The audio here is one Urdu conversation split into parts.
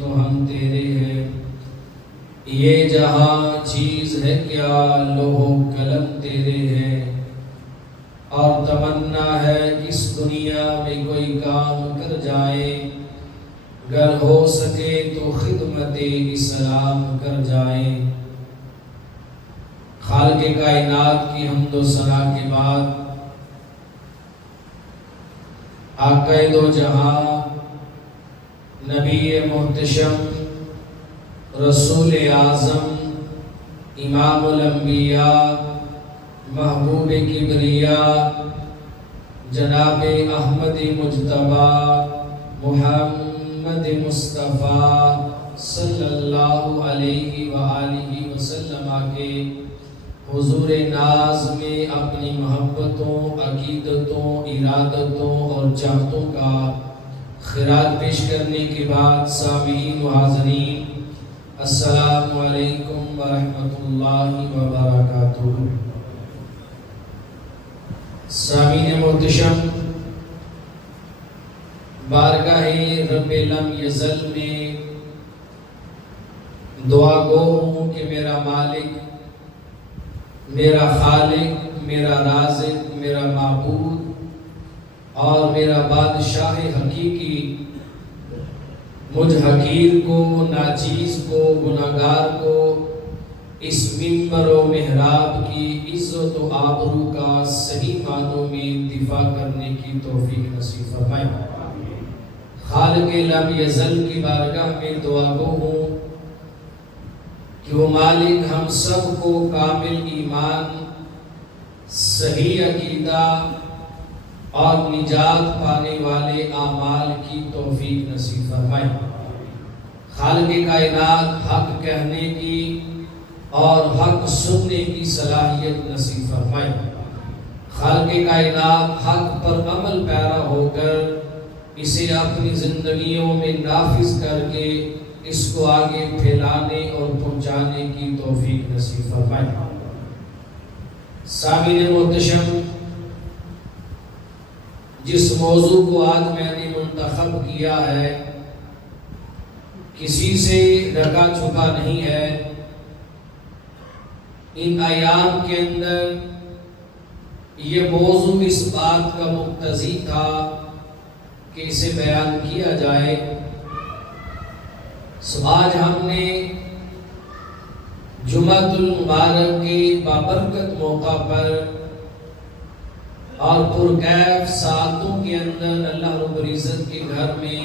تو ہم تیرے ہیں، یہ جہاں چیز ہے کیا لوح و قلم تیرے ہیں، اور تمنا ہے اس دنیا میں کوئی کام کر جائے، گر ہو سکے تو خدمت اسلام کر جائیں۔ خالق کائنات کی حمد و ثنا کے بعد آقا دو جہاں نبی محتشم رسول اعظم امام الانبیاء محبوب کبریاء جناب احمد مجتبیٰ محمد مصطفیٰ صلی اللہ علیہ وآلہ وسلم کے حضور ناز میں اپنی محبتوں، عقیدتوں، ارادتوں اور چاہتوں کا خراج پیش کرنے کے بعد سامعین و حاضرین السلام علیکم ورحمۃ اللہ وبرکاتہ۔ سامعین محتشم، بارگاہ رب لم یزل میں دعا گو ہوں کہ میرا مالک، میرا خالق، میرا رازق، میرا معبود اور میرا بادشاہ حقیقی مجھ حقیر کو، ناچیز کو، گناہگار کو اس منبر و محراب کی عزت و آبرو کا صحیح معنوں میں دفاع کرنے کی توفیق نصیب فرمائے۔ خالق لم یزل کی بارگاہ میں دعا گو ہوں کہ وہ مالک ہم سب کو کامل ایمان، صحیح عقیدہ اور نجات پانے والے اعمال کی توفیق نصیب فرمائے۔ خالق کائنات حق کہنے کی اور حق سننے کی صلاحیت نصیب فرمائے۔ خالق کائنات حق پر عمل پیرا ہو کر اسے اپنی زندگیوں میں نافذ کر کے اس کو آگے پھیلانے اور پہنچانے کی توفیق نصیب فرمائے۔ سامعین محتشم، جس موضوع کو آج میں نے منتخب کیا ہے کسی سے ڈھکا چھپا نہیں ہے۔ ان ایام کے اندر یہ موضوع اس بات کا مقتضی تھا کہ اسے بیان کیا جائے۔ آج ہم نے جمعۃ المبارک کے بابرکت موقع پر اور پرکیف ساعتوں کے اندر اللہ رب العزت کے گھر میں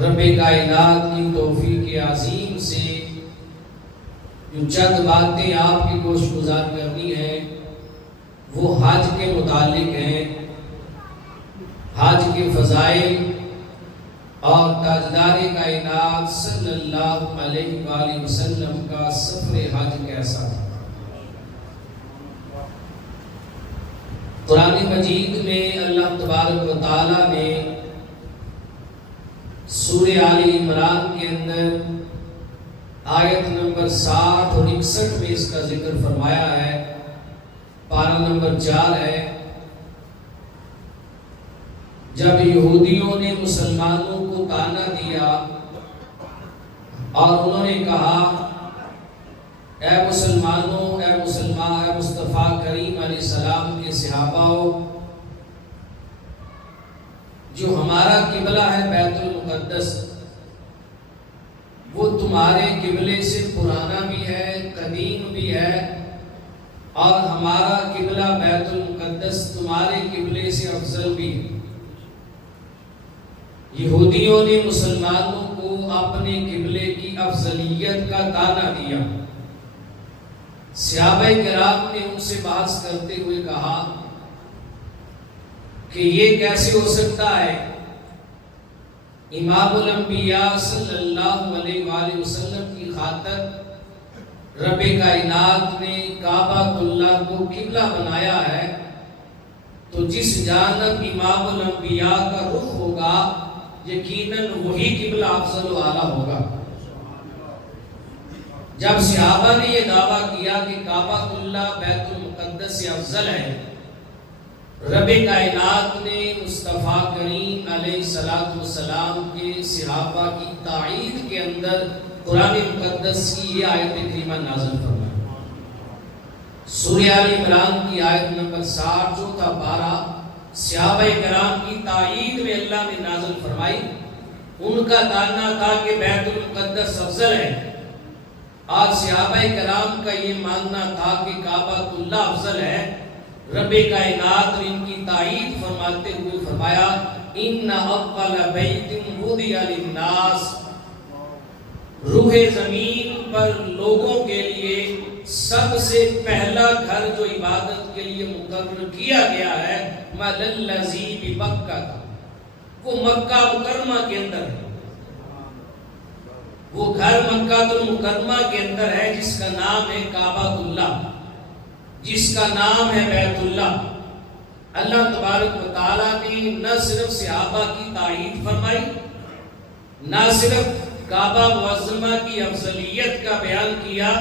رب کائنات کی توفیق عظیم سے جو چند باتیں آپ کی گوش گزار کرنی ہے وہ حج کے متعلق ہیں۔ حج کے فضائل اور تاجدار کائنات صلی اللہ علیہ وآلہ وسلم کا سفر حج کیسا تھا۔ قرآن مجید میں اللہ تبارک و تعالی نے سورہ آل عمران کے اندر آیت نمبر 60 اور 61 میں اس کا ذکر فرمایا ہے۔ پارہ نمبر 4 ہے۔ جب یہودیوں نے مسلمانوں کو طعنہ دیا اور انہوں نے کہا اے مسلمانوں، اے مصطفیٰ کریم علیہ السلام کے صحاباؤ، جو ہمارا قبلہ ہے بیت المقدس وہ تمہارے قبلے سے پرانا بھی ہے، قدیم بھی ہے، اور ہمارا قبلہ بیت المقدس تمہارے قبلے سے افضل بھی ہے۔ یہودیوں نے مسلمانوں کو اپنے قبلے کی افضلیت کا طعنہ دیا۔ صحابہ کرام نے ان سے بحث کرتے ہوئے کہا کہ یہ کیسے ہو سکتا ہے؟ امام الانبیاء صلی اللہ علیہ وآلہ وسلم کی خاطر رب کائنات نے کعبۃ اللہ کو قبلہ بنایا ہے، تو جس جانب امام الانبیاء کا رخ ہوگا یقیناً وہی قبلہ افضل و اعلیٰ ہوگا۔ جب صحابہ نے یہ دعویٰ کیا کہ کعبۃ اللہ بیت المقدس سے افضل ہے، رب کائنات نے مصطفیٰ کریم علیہ السلام کے صحابہ کی تائید کے اندر قرآن مقدس کی یہ آیت کریمہ نازل فرمائی۔ سورہ آل عمران کی آیت نمبر 60 جو تھا 12 صحابہ کرام کی تائید میں اللہ نے نازل فرمائی۔ ان کا داننا تھا کہ بیت المقدس افضل ہے، اور صحابہ کرام کا یہ ماننا تھا کہ کعبہ اللہ افضل ہے۔ رب کائنات نے ان کی تائید فرماتے ہوئے فرمایا ان اول بیت وضع للناس، روح زمین پر لوگوں کے لیے سب سے پہلا گھر جو عبادت کے لیے مقرر کیا گیا ہے للذی بمکہ، وہ مکہ مکرمہ کے اندر ہے، وہ گھر مکہ المکرمہ کے اندر ہے جس کا نام ہے کعبہ اللہ، جس کا نام ہے بیت اللہ۔ اللہ تبارک و تعالیٰ نے نہ صرف صحابہ کی تائید فرمائی، نہ صرف کعبہ معظمہ کی افضلیت کا بیان کیا،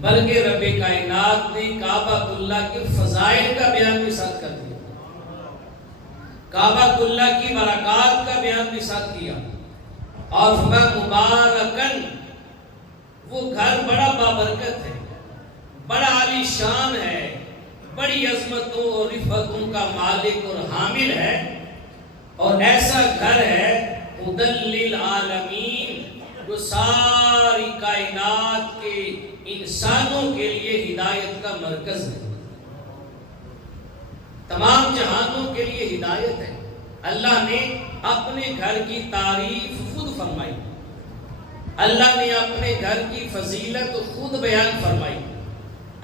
بلکہ رب کائنات نے کعبہ اللہ کے فضائل کا بیان بھی ساتھ کر دیا، کعبہ اللہ کی برکات کا بیان بھی ساتھ کیا، اور مبارکن، وہ گھر بڑا بابرکت ہے، بڑا عالی شان ہے، بڑی عظمتوں اور رفعتوں کا مالک اور حامل ہے، اور ایسا گھر ہے ہدی للعالمین، جو ساری کائنات کے انسانوں کے لیے ہدایت کا مرکز ہے، تمام جہانوں کے لیے ہدایت ہے۔ اللہ نے اپنے گھر کی تعریف خود فرمائی، اللہ نے اپنے گھر کی فضیلت خود بیان فرمائی،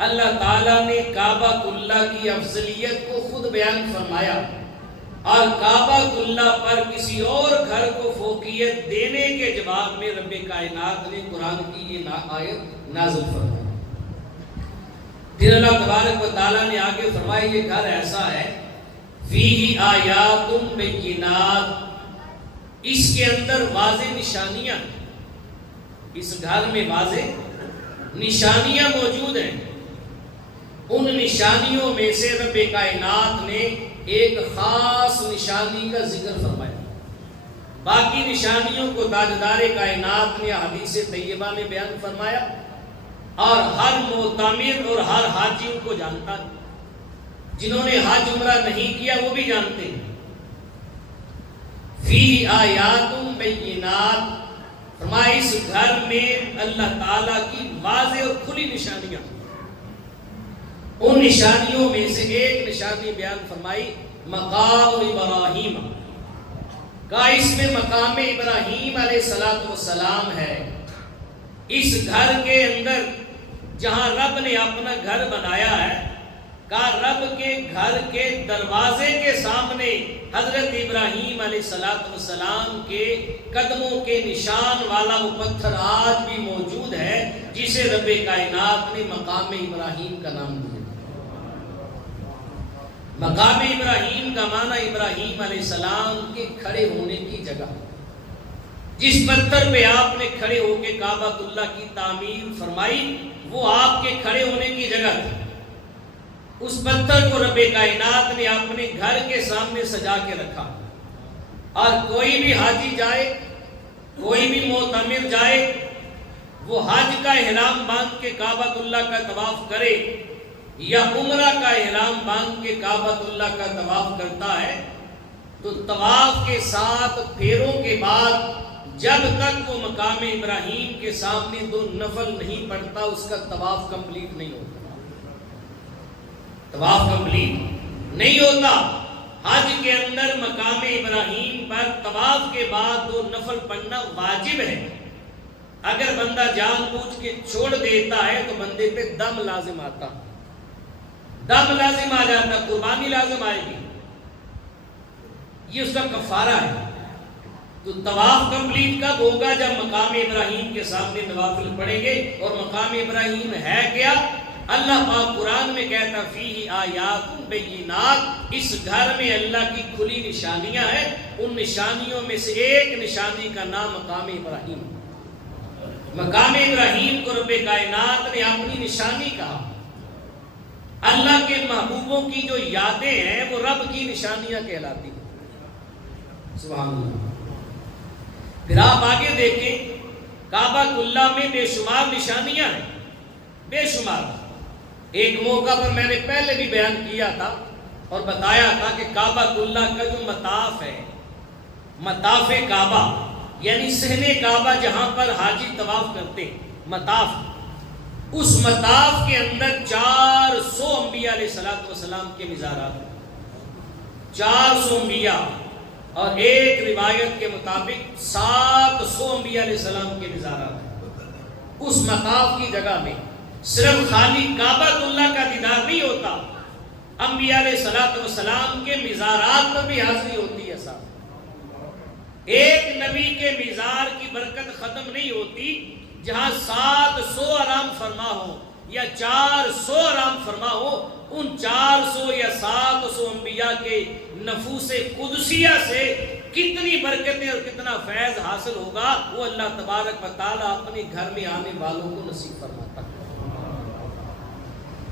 اللہ تعالیٰ نے کعبہ اللہ کی افضلیت کو خود بیان فرمایا، اور کعبہ اللہ پر کسی اور گھر کو فوقیت دینے کے جواب میں رب کائنات نے قرآن کی یہ آیت نازل فرمائی۔ پھر اللہ تبارک و تعالیٰ نے آگے فرمایا یہ گھر ایسا ہے فیہ آیات بینات، اس کے اندر واضح نشانیاں، اس گھر میں واضح نشانیاں موجود ہیں۔ ان نشانیوں میں سے رب کائنات نے ایک خاص نشانی کا ذکر فرمایا، باقی نشانیوں کو تاجدار کائنات نے حدیث طیبہ میں بیان فرمایا، اور ہر معتمر اور ہر حاجی ان کو جانتا ہے، جنہوں نے حج عمرہ نہیں کیا وہ بھی جانتے ہیں۔ فی آیات بینات، فرمایا اس گھر میں اللہ تعالیٰ کی واضح اور کھلی نشانیاں، ان نشانیوں میں سے ایک نشانی بیان فرمائی مقام ابراہیم، کا اس میں مقام ابراہیم علیہ السلام ہے۔ اس گھر کے اندر جہاں رب نے اپنا گھر بنایا ہے، کا رب کے گھر کے دروازے کے سامنے حضرت ابراہیم علیہ السلام کے قدموں کے نشان والا وہ پتھر آج بھی موجود ہے، جسے رب کائنات نے مقام ابراہیم کا نام دیا۔ مقام ابراہیم کا معنی ابراہیم علیہ السلام کے کھڑے ہونے کی جگہ، جس پتھر پہ آپ نے کھڑے ہو کے کعبہ اللہ کی تعمیر فرمائی وہ آپ کے کھڑے ہونے کی جگہ تھی۔ اس پتھر کو رب کائنات نے اپنے گھر کے سامنے سجا کے رکھا، اور کوئی بھی حاجی جائے، کوئی بھی معتمر جائے، وہ حج کا احرام باندھ کے کعبہ اللہ کا طواف کرے یا عمرہ کا احرام باندھ کے کعبہ اللہ کا طواف کرتا ہے، تو طواف کے ساتھ پھیروں کے بعد جب تک وہ مقام ابراہیم کے سامنے دو نفل نہیں پڑھتا اس کا طواف کمپلیٹ نہیں ہوتا، طواف کمپلیٹ نہیں ہوتا۔ حج کے اندر مقام ابراہیم پر طواف کے بعد دو نفل پڑھنا واجب ہے، اگر بندہ جان بوجھ کے چھوڑ دیتا ہے تو بندے پہ دم لازم آتا، دم لازم آ جاتا، قربانی لازم آئے گی، یہ اس کا کفارہ ہے۔ تو طواف کمپلیٹ کب ہوگا؟ جب مقام ابراہیم کے سامنے نوافل پڑھیں گے، اور مقام ابراہیم ہے کیا؟ اللہ پاک قرآن میں کہتا فیہ آیات بینات، اس گھر میں اللہ کی کھلی نشانیاں ہیں، ان نشانیوں میں سے ایک نشانی کا نام مقام ابراہیم۔ مقام ابراہیم کو رب کائنات نے اپنی نشانی کہا، اللہ کے محبوبوں کی جو یادیں ہیں وہ رب کی نشانیاں کہلاتی ہیں. سبحان اللہ. پھر آپ آگے دیکھیں کعبہ اللہ میں بے شمار نشانیاں ہیں، بے شمار. ایک موقع پر میں نے پہلے بھی بیان کیا تھا اور بتایا تھا کہ کعبہ اللہ کا جو مطاف ہے، مطاف کعبہ یعنی صحن کعبہ جہاں پر حاجی طواف کرتے ہیں، مطاف، اس مطاف کے اندر 400 انبیاء علیہ السلام کے مزارات ہیں. 400 انبیاء، اور ایک روایت کے مطابق 700 انبیاء علیہ السلام کے مزارات ہیں. اس مطاف کی جگہ میں صرف خالی کعبہ اللہ کا دیدار نہیں ہوتا، انبیاء علیہ السلام کے مزارات پر بھی حاضری ہوتی ہے. صاحب ایک نبی کے مزار کی برکت ختم نہیں ہوتی جہاں 700 آرام فرما ہو یا 400 آرام فرما ہو. ان 400 یا 700 انبیاء کے نفوس قدسیہ سے کتنی برکتیں اور کتنا فیض حاصل ہوگا وہ اللہ تبارک و تعالیٰ اپنے گھر میں آنے والوں کو نصیب فرماتا ہے.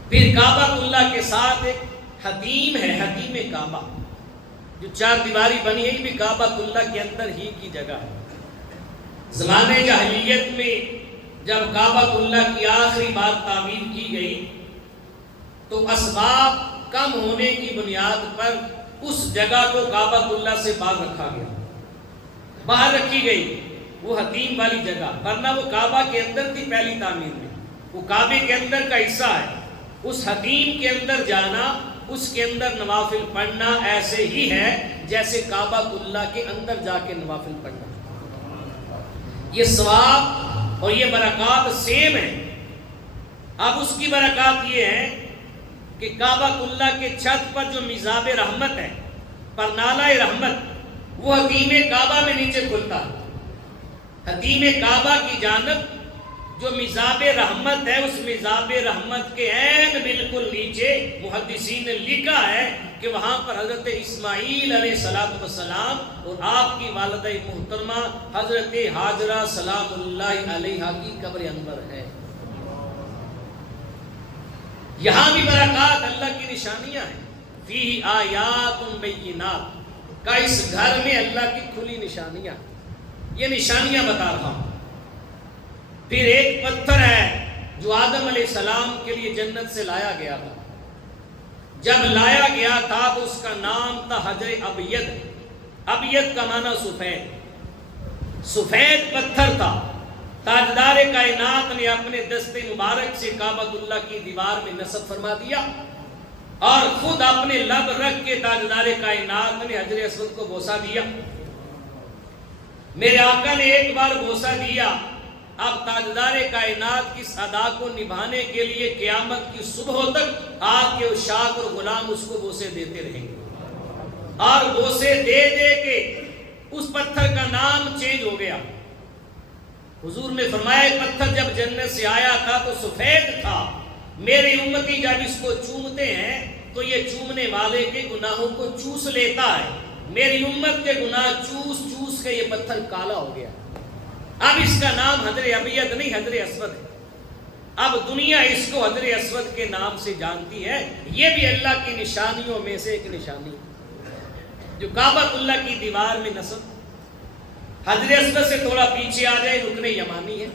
پھر کعبہ اللہ کے ساتھ ایک حتیم ہے، حتیم کعبہ جو 4 دیواری بنی ہے، یہ بھی کعبہ اللہ کے اندر ہی کی جگہ ہے. زمانہ جاہلیت میں جب کعبہ اللہ کی آخری بار تعمیر کی گئی تو اسباب کم ہونے کی بنیاد پر اس جگہ کو کعبہ اللہ سے باہر رکھا گیا، باہر رکھی گئی وہ حتیم والی جگہ، ورنہ وہ کعبہ کے اندر تھی پہلی تعمیر میں، وہ کعبے کے اندر کا حصہ ہے. اس حتیم کے اندر جانا، اس کے اندر نوافل پڑھنا ایسے ہی ہے جیسے کعبہ اللہ کے اندر جا کے نوافل پڑھنا. یہ ثواب اور یہ برکات سیم ہیں. اب اس کی برکات یہ ہے کہ کعبہ اللہ کے چھت پر جو میزاب رحمت ہے، پرنالہ رحمت، وہ حتیم کعبہ میں نیچے کھلتا ہے. حتیم کعبہ کی جانب جو میزاب رحمت ہے، اس میزاب رحمت کے عین بالکل نیچے محدثین نے لکھا ہے کہ وہاں پر حضرت اسماعیل علیہ السلام اور آپ کی والدہ محترمہ حضرت ہاجرہ سلام اللہ علیہا کی قبر انور ہے. یہاں بھی برکات اللہ کی نشانیاں ہیں. فیہ آیات بینات، کا اس گھر میں اللہ کی کھلی نشانیاں، یہ نشانیاں بتا رہا ہوں. پھر ایک پتھر ہے جو آدم علیہ السلام کے لیے جنت سے لایا گیا تھا. جب لایا گیا تھا تو اس کا نام تھا حجر ابید. ابید کا معنی سفید، سفید پتھر تھا. تاجدار کائنات نے اپنے دست مبارک سے کعبہ اللہ کی دیوار میں نصب فرما دیا اور خود اپنے لب رکھ کے تاجدار کائنات نے حجر اسود کو بوسہ دیا. میرے آقا نے ایک بار بوسہ دیا. اب تاجدار کائنات کی ادا کو نبھانے کے لیے قیامت کی صبح تک آپ کے عشاق اور غلام اس کو بوسے دیتے رہیں گے، اور بوسے دے دے کے اس پتھر کا نام چینج ہو گیا. حضور نے فرمایا پتھر جب جنت سے آیا تھا تو سفید تھا. میری امتی جب اس کو چومتے ہیں تو یہ چومنے والے کے گناہوں کو چوس لیتا ہے. میری امت کے گناہ چوس چوس کے یہ پتھر کالا ہو گیا. اب اس کا نام حجر ابید نہیں، حجر اسود ہے. اب دنیا اس کو حجر اسود کے نام سے جانتی ہے. یہ بھی اللہ کی نشانیوں میں سے ایک نشانی جو کعبہ اللہ کی دیوار میں نصب. حجر اسود سے تھوڑا پیچھے آ جائے رکن یمانی ہے،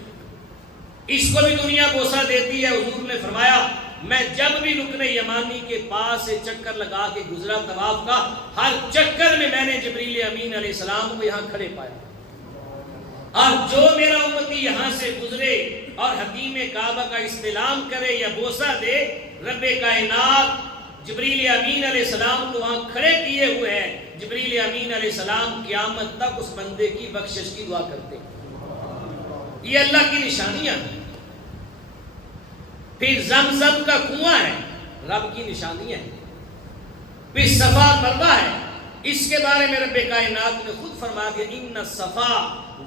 اس کو بھی دنیا بوسہ دیتی ہے. حضور نے فرمایا میں جب بھی رکن یمانی کے پاس سے چکر لگا کے گزرا طواف کا، ہر چکر میں نے جبریل امین علیہ السلام کو یہاں کھڑے پایا. اور جو میرا امتی یہاں سے گزرے اور حتیم کعبہ کا استلام کرے یا بوسہ دے، رب کائنات جبریل امین علیہ السلام کو وہاں کھڑے کیے ہوئے ہیں. جبریل امین علیہ السلام قیامت تک اس بندے کی بخشش کی دعا کرتے. یہ اللہ کی نشانیاں ہیں. پھر زمزم کا کنواں ہے، رب کی نشانیاں ہیں. پھر صفا مروہ ہے، اس کے بارے میں رب کائنات نے خود فرما دیا ان الصفا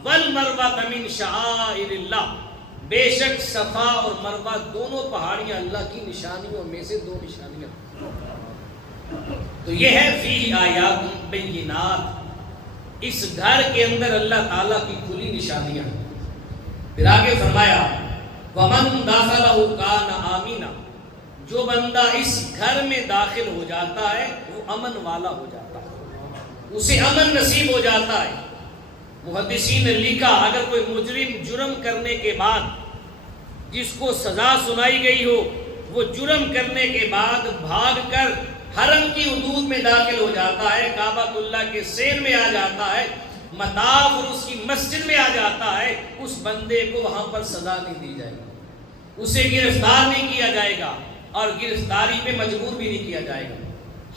والمروہ من شعائر اللہ. بے شک صفا اور مروہ دونوں پہاڑیاں اللہ کی نشانیوں میں سے 2 نشانیاں. تو یہ ہے فی آیات بینات، اس گھر کے اندر اللہ تعالیٰ کی کھلی نشانیاں. پھر آگے فرمایا وَمَن دَخَلَهُ كَانَ آمِنًا، جو بندہ اس گھر میں داخل ہو جاتا ہے وہ امن والا ہو جاتا ہے، اسے امن نصیب ہو جاتا ہے۔ محدثین نے لکھا اگر کوئی مجرم جرم کرنے کے بعد جس کو سزا سنائی گئی ہو وہ جرم کرنے کے بعد بھاگ کر حرم کی حدود میں داخل ہو جاتا ہے، کعبۃ اللہ کے سین میں آ جاتا ہے، مطاف اور اس کی مسجد میں آ جاتا ہے، اس بندے کو وہاں پر سزا نہیں دی جائے گی، اسے گرفتار نہیں کیا جائے گا اور گرفتاری پہ مجبور بھی نہیں کیا جائے گا۔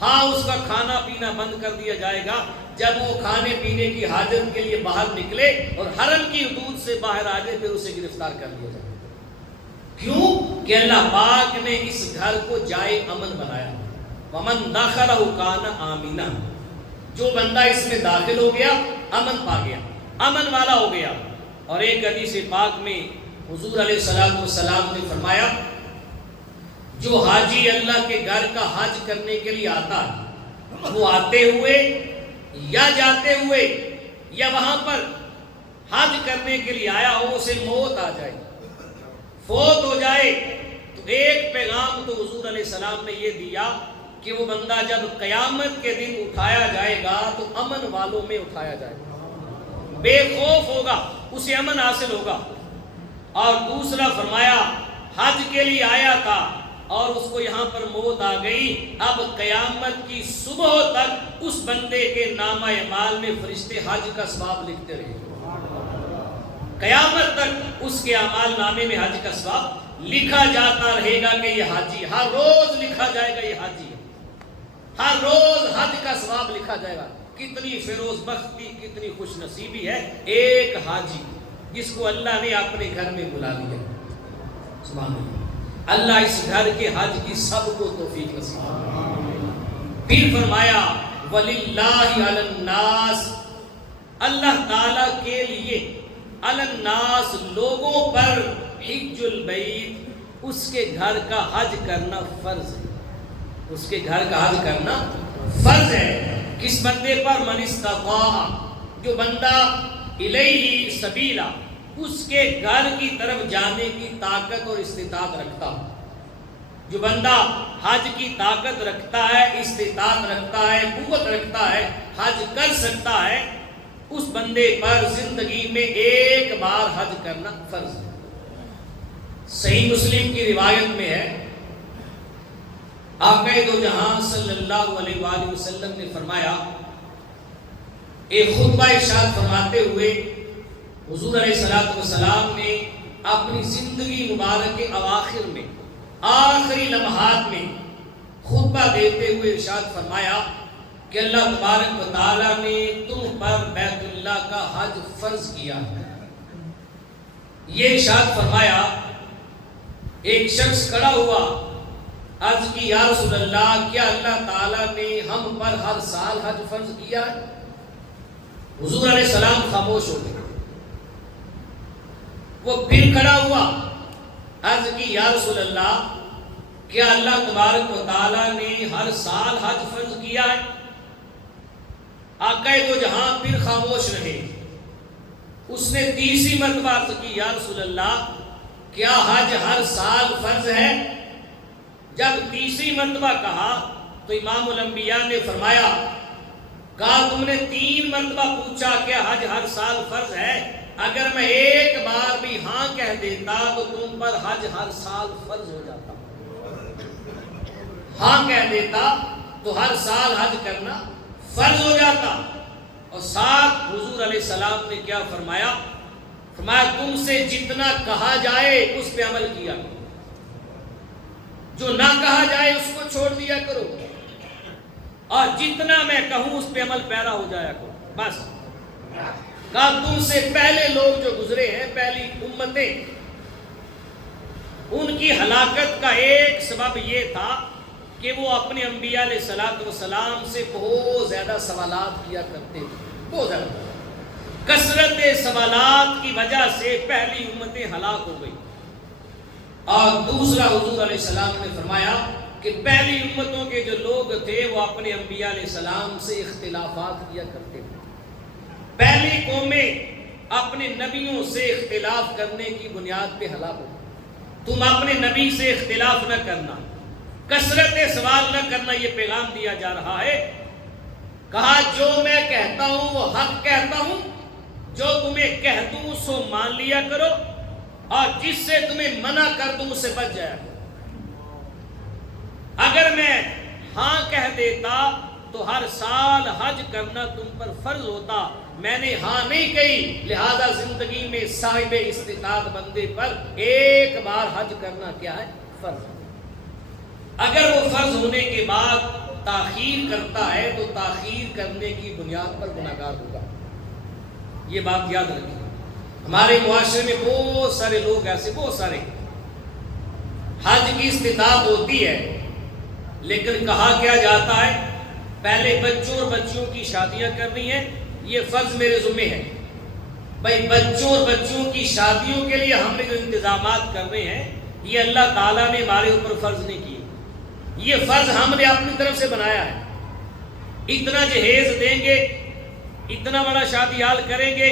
ہاں اس کا کھانا پینا بند کر دیا جائے گا، جب وہ کھانے پینے کی حاجت کے لیے باہر نکلے اور حرم کی حدود سے باہر آ جائے پھر اسے گرفتار کر لیا جائے گا۔ کیوں کہ اللہ پاک نے اس گھر کو جائے امن بنایا۔ وَمَن دَخَلَهُ كَانَ آمِنًا، جو بندہ اس میں داخل ہو گیا امن پا گیا، امن والا ہو گیا۔ اور ایک حدیث پاک میں حضور علیہ الصلوۃ والسلام نے فرمایا جو حاجی اللہ کے گھر کا حج کرنے کے لیے آتا ہے وہ آتے ہوئے یا جاتے ہوئے یا وہاں پر حج کرنے کے لیے آیا ہو اسے موت آ جائے، فوت ہو جائے، تو ایک پیغام تو حضور علیہ السلام نے یہ دیا کہ وہ بندہ جب قیامت کے دن اٹھایا جائے گا تو امن والوں میں اٹھایا جائے گا، بے خوف ہوگا، اسے امن حاصل ہوگا۔ اور دوسرا فرمایا حج کے لیے آیا تھا اور اس کو یہاں پر موت آ گئی، اب قیامت کی صبح تک اس بندے کے نامہ اعمال میں فرشتے حج کا ثواب لکھتے رہے، قیامت تک اس کے اعمال نامے میں حج کا ثواب لکھا جاتا رہے گا کہ یہ حاجی، ہر روز لکھا جائے گا یہ حاجی ہے، ہر روز حج کا ثواب لکھا جائے گا۔ کتنی فیروز بختی، کتنی خوش نصیبی ہے ایک حاجی جس کو اللہ نے اپنے گھر میں بلا لیا۔ سبحان اللہ، اللہ اس گھر کے حج کی سب کو توفیق نصیب فرمائے۔ پھر فرمایا وَلِلَّهِ عَلَى النَّاسِ، اللہ تعالیٰ کے لیے، عَلَى النَّاسِ لوگوں پر، حج البیت اس کے گھر کا حج کرنا فرض ہے، اس کے گھر کا حج کرنا فرض ہے۔ کس بندے پر؟ من استطاع، جو بندہ الیہ سبیلا، اس کے گھر کی طرف جانے کی طاقت اور استطاعت رکھتا ہو، جو بندہ حج کی طاقت رکھتا ہے، استطاعت رکھتا ہے، قوت رکھتا ہے، حج کر سکتا ہے، اس بندے پر زندگی میں ایک بار حج کرنا فرض ہے۔ صحیح مسلم کی روایت میں ہے آقا دو جہاں صلی اللہ علیہ وآلہ وسلم نے فرمایا، ایک خطبہ ارشاد فرماتے ہوئے حضور علیہ الصلوۃ والسلام نے اپنی زندگی مبارک کے اواخر میں، آخری لمحات میں خطبہ دیتے ہوئے ارشاد فرمایا کہ اللہ تبارک و تعالیٰ نے تم پر بیت اللہ کا حج فرض کیا ہے۔ یہ ارشاد فرمایا، ایک شخص کھڑا ہوا، عرض کی یا رسول اللہ کیا اللہ تعالیٰ نے ہم پر ہر سال حج فرض کیا ہے؟ حضور علیہ السلام خاموش ہو گئے۔ وہ پھر کھڑا ہوا، عرض کی یا رسول اللہ کیا اللہ تبارک و تعالیٰ نے ہر سال حج فرض کیا ہے؟ آقا دو جہاں پھر خاموش رہے۔ اس نے تیسری مرتبہ عرض کی یا رسول اللہ کیا حج ہر سال فرض ہے؟ جب تیسری مرتبہ کہا تو امام الانبیاء نے فرمایا، کہا تم نے 3 مرتبہ پوچھا کیا حج ہر سال فرض ہے، اگر میں ایک بار بھی ہاں کہہ دیتا تو تم پر حج ہر سال فرض ہو جاتا، ہاں کہہ دیتا تو ہر سال حج کرنا فرض ہو جاتا۔ اور ساتھ حضور علیہ السلام نے کیا فرمایا؟ فرمایا تم سے جتنا کہا جائے اس پہ عمل کیا کرو، جو نہ کہا جائے اس کو چھوڑ دیا کرو، اور جتنا میں کہوں اس پہ عمل پیرا ہو جایا کرو، بس۔ کہا تم سے پہلے لوگ جو گزرے ہیں، پہلی امتیں، ان کی ہلاکت کا ایک سبب یہ تھا کہ وہ اپنے انبیاء علیہ السلام سے بہت زیادہ سوالات کیا کرتے تھے، بہت زیادہ کثرت سوالات کی وجہ سے پہلی امتیں ہلاک ہو گئی۔ اور دوسرا حضور علیہ السلام نے فرمایا کہ پہلی امتوں کے جو لوگ تھے وہ اپنے انبیاء علیہ السلام سے اختلافات کیا کرتے تھے، پہلی قومیں اپنے نبیوں سے اختلاف کرنے کی بنیاد پہ ہلاک ہو۔ تم اپنے نبی سے اختلاف نہ کرنا، کثرت سوال نہ کرنا، یہ پیغام دیا جا رہا ہے۔ کہا جو میں کہتا ہوں وہ حق کہتا ہوں، جو تمہیں کہہ دوں سو مان لیا کرو، اور جس سے تمہیں منع کر دوں اسے بچ جایا کرو۔ اگر میں ہاں کہہ دیتا تو ہر سال حج کرنا تم پر فرض ہوتا، میں نے ہاں نہیں کہی، لہذا زندگی میں صاحب استطاعت بندے پر ایک بار حج کرنا کیا ہے؟ فرض۔ اگر وہ فرض ہونے کے بعد تاخیر کرتا ہے تو تاخیر کرنے کی بنیاد پر گناہگار ہوگا، یہ بات یاد رکھیں۔ ہمارے معاشرے میں بہت سارے لوگ ایسے، بہت سارے حج کی استطاعت ہوتی ہے، لیکن کہا کیا جاتا ہے پہلے بچوں اور بچیوں کی شادیاں کرنی ہیں، یہ فرض میرے ذمہ ہے۔ بھائی بچوں اور بچیوں کی شادیوں کے لیے ہم نے جو انتظامات کرنے ہیں یہ اللہ تعالیٰ نے ہمارے اوپر فرض نہیں کیے، یہ فرض ہم نے اپنی طرف سے بنایا ہے۔ اتنا جہیز دیں گے، اتنا بڑا شادی حال کریں گے،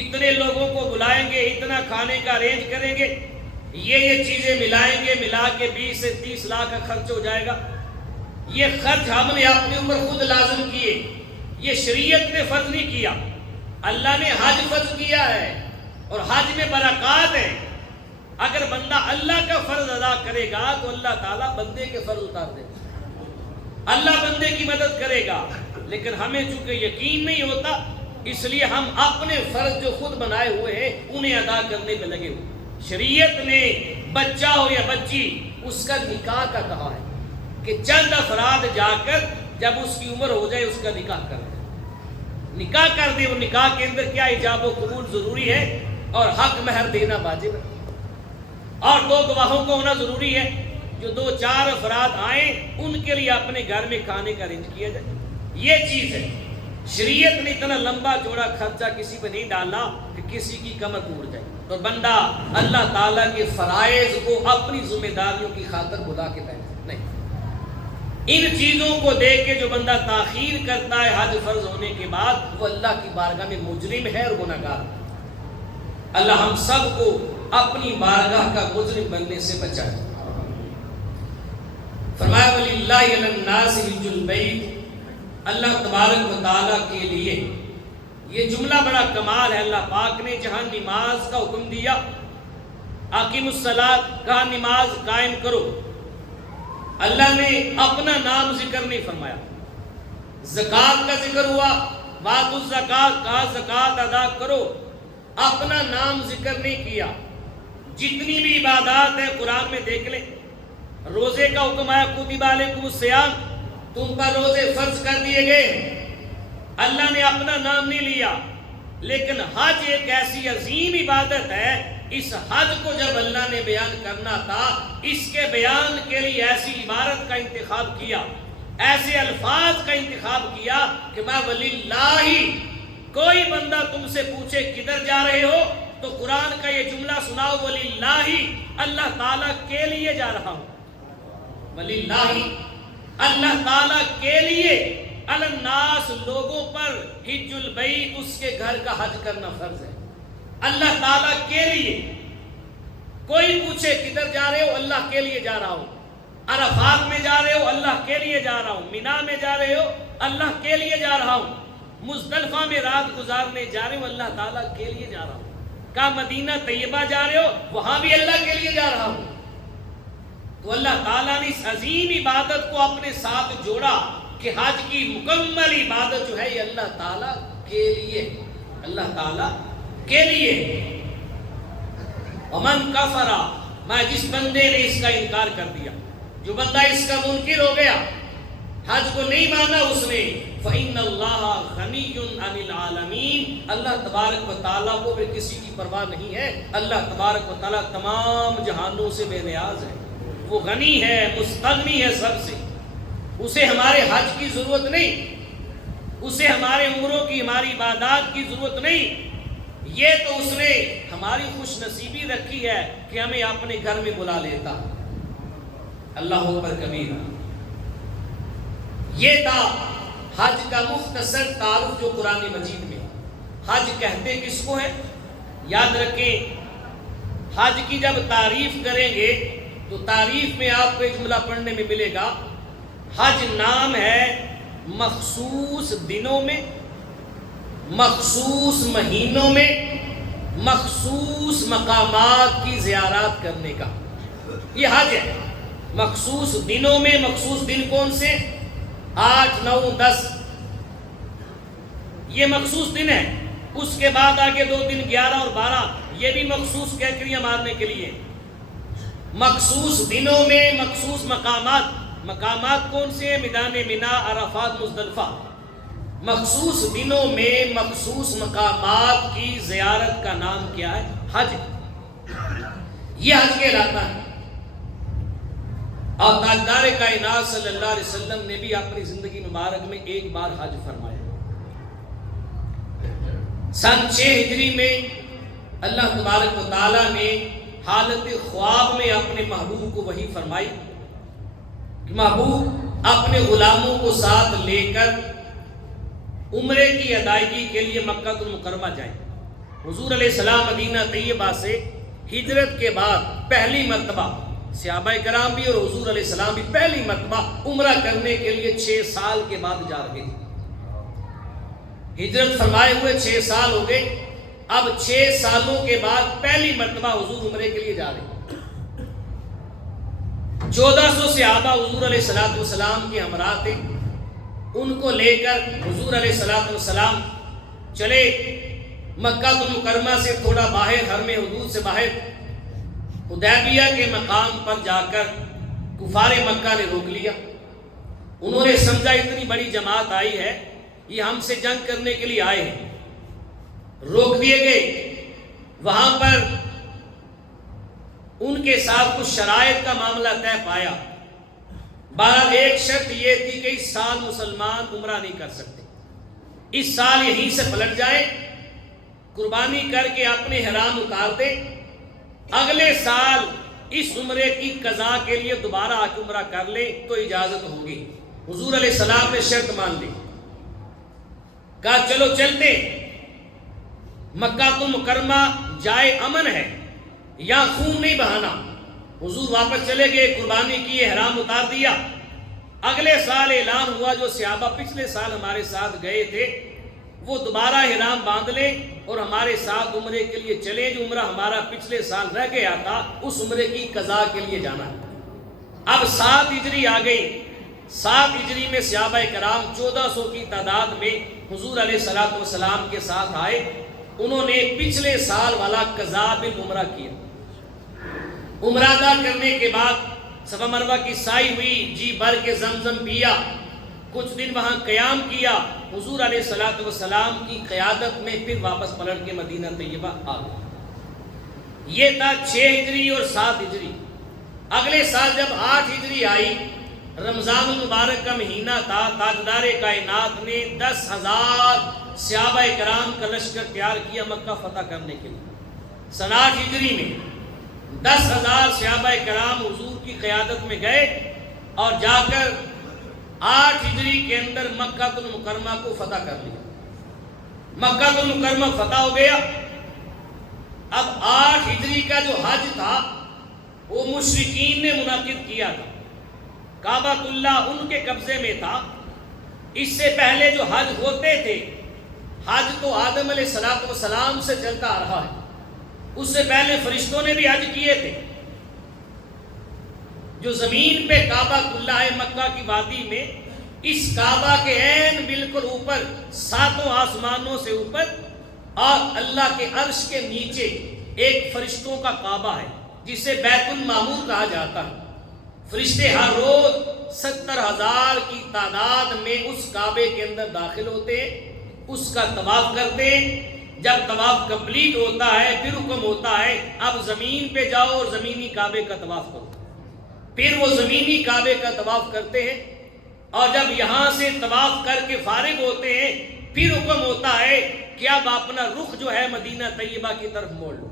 اتنے لوگوں کو بلائیں گے، اتنا کھانے کا ارینج کریں گے، یہ چیزیں ملائیں گے، ملا کے 20 سے 30 لاکھ کا خرچ ہو جائے گا۔ یہ خرچ ہم نے اپنے اوپر خود لازم کیے، یہ شریعت نے فرض نہیں کیا۔ اللہ نے حج فرض کیا ہے، اور حج میں برکات ہے۔ اگر بندہ اللہ کا فرض ادا کرے گا تو اللہ تعالیٰ بندے کے فرض اتار دے گا، اللہ بندے کی مدد کرے گا۔ لیکن ہمیں چونکہ یقین نہیں ہوتا، اس لیے ہم اپنے فرض جو خود بنائے ہوئے ہیں انہیں ادا کرنے میں لگے ہوئے۔ شریعت نے بچہ ہو یا بچی اس کا نکاح کا کہا ہے کہ چند افراد جا کر جب اس کی عمر ہو جائے اس کا نکاح کر دیں، نکاح کر دیں۔ وہ نکاح کے اندر کیا ایجاب و قبول ضروری ہے، اور حق مہر دینا واجب ہے، اور 2 گواہوں کو ہونا ضروری ہے۔ جو 2-4 افراد آئیں ان کے لیے اپنے گھر میں کھانے کا ارینج کیا جائے، یہ چیز ہے۔ شریعت نے اتنا لمبا چوڑا خرچہ کسی پہ نہیں ڈالا کہ کسی کی کمر ٹوٹ جائے، تو بندہ اللہ تعالیٰ کے فرائض کو اپنی ذمہ داریوں کی خاطر بھلا کے بیٹھے نہیں۔ ان چیزوں کو دیکھ کے جو بندہ تاخیر کرتا ہے حج فرض ہونے کے بعد، وہ اللہ کی بارگاہ میں مجرم ہے اور گناہگار۔ اللہ ہم سب کو اپنی بارگاہ کا مجرم بننے سے بچائے۔ فرمایا وَلِلَّهِ عَلَى النَّاسِ حِجُّ الْبَيْتِ، اللہ تبارک و تعالیٰ کے لیے یہ جملہ بڑا کمال ہے۔ اللہ پاک نے جہاں نماز کا حکم دیا، اقیموا الصلاۃ، کہا نماز قائم کرو، اللہ نے اپنا نام ذکر نہیں فرمایا۔ زکوٰۃ کا ذکر ہوا، وآتوا الزکوٰۃ، کہا زکوٰۃ ادا کرو، اپنا نام ذکر نہیں کیا۔ جتنی بھی عبادات ہیں قرآن میں دیکھ لیں، روزے کا حکم آیا کتب علیکم الصیام، تم پر روزے فرض کر دیے گئے، اللہ نے اپنا نام نہیں لیا۔ لیکن حج ایک ایسی عظیم عبادت ہے، اس حج کو جب اللہ نے بیان کرنا تھا، اس کے بیان کے لیے ایسی عبارت کا انتخاب کیا، ایسے الفاظ کا انتخاب کیا کہ میں وللہ، کوئی بندہ تم سے پوچھے کدھر جا رہے ہو تو قرآن کا یہ جملہ سناؤ، وللہ، اللہ تعالیٰ کے لیے جا رہا ہوں۔ وللہ، اللہ تعالیٰ کے لیے، علی الناس، لوگوں پر، حج البیت، اس کے گھر کا حج کرنا فرض ہے، اللہ تعالیٰ کے لیے۔ کوئی پوچھے کدھر جا رہے ہو، اللہ کے لیے جا رہا ہوں۔ عرفات میں جا رہے ہو، اللہ کے لیے جا رہا ہوں۔ مینا میں جا رہے ہو، اللہ کے لیے جا رہا ہوں۔ مزدلفہ میں رات گزارنے جا رہے ہو، اللہ تعالیٰ کے لیے جا رہا ہوں۔ کہا مدینہ طیبہ جا رہے ہو، وہاں بھی اللہ کے لیے جا رہا ہوں۔ تو اللہ تعالیٰ نے اس عظیم عبادت کو اپنے ساتھ جوڑا کہ حج کی مکمل عبادت جو ہے یہ اللہ تعالیٰ کے لیے، اللہ تعالیٰ کے لیے۔ ومن کفر، میں جس بندے نے اس کا انکار کر دیا، جو بندہ اس کا منکر ہو گیا، حج کو نہیں مانا اس نے، فإن اللہ غنی عن العالمین، اللہ تبارک و تعالیٰ کو بھی کسی کی پرواہ نہیں ہے۔ اللہ تبارک و تعالیٰ تمام جہانوں سے بے نیاز ہے، وہ غنی ہے، مستغنی ہے سب سے، اسے ہمارے حج کی ضرورت نہیں، اسے ہمارے عمروں کی، ہماری عبادات کی ضرورت نہیں۔ یہ تو اس نے ہماری خوش نصیبی رکھی ہے کہ ہمیں اپنے گھر میں بلا لیتا۔ اللہ اکبر کبیرہ۔ یہ تھا حج کا مختصر تعارف جو قرآن مجید میں۔ حج کہتے کس کو ہے؟ یاد رکھیں، حج کی جب تعریف کریں گے تو تعریف میں آپ کو ایک جملہ پڑھنے میں ملے گا، حج نام ہے مخصوص دنوں میں، مخصوص مہینوں میں، مخصوص مقامات کی زیارات کرنے کا، یہ حج ہے۔ مخصوص دنوں میں، مخصوص دن کون سے؟ 8، 9، 10 یہ مخصوص دن ہے۔ اس کے بعد آگے 2 دن 11 اور 12 یہ بھی مخصوص کیکڑیاں مارنے کے لیے۔ مخصوص دنوں میں مخصوص مقامات، مقامات کون سے ہیں؟ میدان منا، عرفات، مزدلفہ۔ مخصوص دنوں میں مخصوص مقامات کی زیارت کا نام کیا ہے؟ حج۔ یہ حج کہلاتا ہے۔ اور تاجدار کائنات صلی اللہ علیہ وسلم نے بھی اپنی زندگی مبارک میں ایک بار حج فرمایا۔ سن 6 ہجری میں اللہ تبارک و تعالیٰ نے حالت خواب میں اپنے محبوب کو وحی فرمائی کہ محبوب اپنے غلاموں کو ساتھ لے کر عمرے کی ادائیگی کے لیے مکہ المکرمہ جائیں۔ حضور علیہ السلام مدینہ طیبہ سے ہجرت کے بعد پہلی مرتبہ، صحابہ کرام بھی اور حضور علیہ السلام بھی پہلی مرتبہ عمرہ کرنے کے لیے 6 سال کے بعد جا رہے تھے۔ ہجرت فرمائے ہوئے 6 سال ہو گئے، اب 6 سالوں کے بعد پہلی مرتبہ حضور عمرے کے لیے جا رہے ہیں۔ 1400 صحابہ حضور علیہ السلام کے ہمراہ تھے، ان کو لے کر حضور علیہ السلام چلے مکہ المکرمہ سے تھوڑا باہر، حرم حدود سے باہر حدیبیہ کے مقام پر جا کر کفار مکہ نے روک لیا۔ انہوں نے سمجھا اتنی بڑی جماعت آئی ہے، یہ ہم سے جنگ کرنے کے لیے آئے ہیں، روک دیے گئے۔ وہاں پر ان کے ساتھ کچھ شرائط کا معاملہ طے پایا۔ بہرحال ایک شرط یہ تھی کہ اس سال مسلمان عمرہ نہیں کر سکتے، اس سال یہیں سے پلٹ جائیں، قربانی کر کے اپنے احرام اتار دیں، اگلے سال اس عمرے کی قضا کے لیے دوبارہ آ کے عمرہ کر لیں تو اجازت ہوگی۔ حضور علیہ السلام نے شرط مان لی، کہا چلو چلتے، مکہ المکرمہ جائے امن ہے، یہاں خون نہیں بہانا۔ حضور واپس چلے گئے، قربانی کی، احرام اتار دیا۔ اگلے سال اعلان ہوا جو صحابہ پچھلے سال ہمارے ساتھ گئے تھے وہ دوبارہ احرام باندھ لیں اور ہمارے ساتھ عمرے کے لیے چلیں، جو عمرہ ہمارا پچھلے سال رہ گیا تھا اس عمرے کی قضا کے لیے جانا ہے۔ اب 7 ہجری آ گئی، 7 ہجری میں صحابہ کرام 1400 کی تعداد میں حضور علیہ السلام کے ساتھ آئے۔ انہوں نے پچھلے سال والا قضا بالعمرہ کیا۔ عمرہ ادا کرنے کے بعد صفا مروہ کی سائی ہوئی، جی بھر کے زمزم پیا، کچھ دن وہاں قیام کیا۔ حضور علیہ السلام کی قیادت میں پھر واپس پلٹ کے مدینہ طیبہ آ گئے۔ یہ تھا 6 ہجری اور 7 ہجری۔ اگلے سال جب 8 ہجری آئی، رمضان المبارک کا مہینہ تھا، تاجدار کائنات نے 10,000 صحابہ کرام کا لشکر تیار کیا مکہ فتح کرنے کے لیے۔ سن 8 ہجری میں 10,000 صحابہ کرام حضور کی قیادت میں گئے اور جا کر 8 ہجری کے اندر مکہ المکرمہ کو فتح کر لیا۔ مکہ المکرمہ فتح ہو گیا۔ اب 8 ہجری کا جو حج تھا وہ مشرکین نے منعقد کیا تھا، کعبۃ اللہ ان کے قبضے میں تھا۔ اس سے پہلے جو حج ہوتے تھے، حج تو آدم علیہ السلام سے چلتا آ رہا ہے، اس سے پہلے فرشتوں نے بھی حج کیے تھے۔ جو زمین پہ کعبۃ اللہ ہے مکہ کی وادی میں، اس کعبہ کے عین بالکل اوپر، 7 آسمانوں سے اوپر اور اللہ کے عرش کے نیچے ایک فرشتوں کا کعبہ ہے جسے بیت المعمور کہا جاتا ہے۔ فرشتے ہر روز 70,000 کی تعداد میں اس کعبے کے اندر داخل ہوتے ہیں، اس کا طواف کرتے ہیں۔ جب طواف کمپلیٹ ہوتا ہے پھر حکم ہوتا ہے اب زمین پہ جاؤ اور زمینی کعبے کا طواف کرو۔ پھر وہ زمینی کعبے کا طواف کرتے ہیں اور جب یہاں سے طواف کر کے فارغ ہوتے ہیں پھر حکم ہوتا ہے کہ اب اپنا رخ جو ہے مدینہ طیبہ کی طرف موڑ لو۔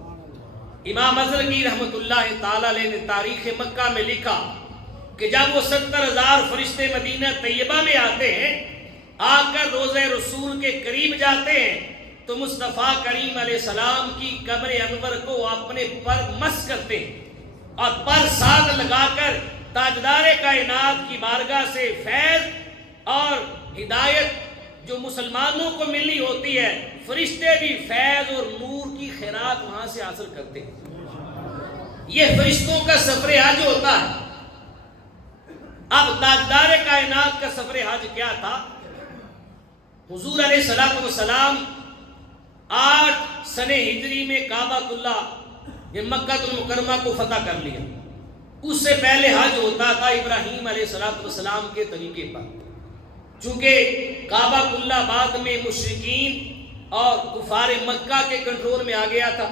امام ازرقی رحمۃ اللہ تعالی علیہ نے تاریخ مکہ میں لکھا کہ جب وہ 70,000 فرشتے مدینہ طیبہ میں آتے ہیں، آ کر روضہ رسول کے قریب جاتے ہیں تو مصطفیٰ کریم علیہ السلام کی قبر انور کو اپنے پر مس کرتے ہیں۔ اور پر سال لگا کر تاجدار کائنات کی بارگاہ سے فیض اور ہدایت جو مسلمانوں کو ملنی ہوتی ہے، فرشتے بھی فیض اور نور کی خیرات وہاں سے حاصل کرتے ہیں۔ یہ فرشتوں کا سفر حج ہوتا ہے۔ اب تاجدار کائنات کا سفر حج کیا تھا؟ حضور علیہ الصلوۃ والسلام 8 سنہ ہجری میں کعبۃ اللہ مکہ المکرمہ کو فتح کر لیا۔ اس سے پہلے حج ہوتا تھا ابراہیم علیہ الصلوۃ والسلام کے طریقے پر، چونکہ کعبۃ اللہ بعد میں مشرکین اور کفار مکہ کے کنٹرول میں آ گیا تھا۔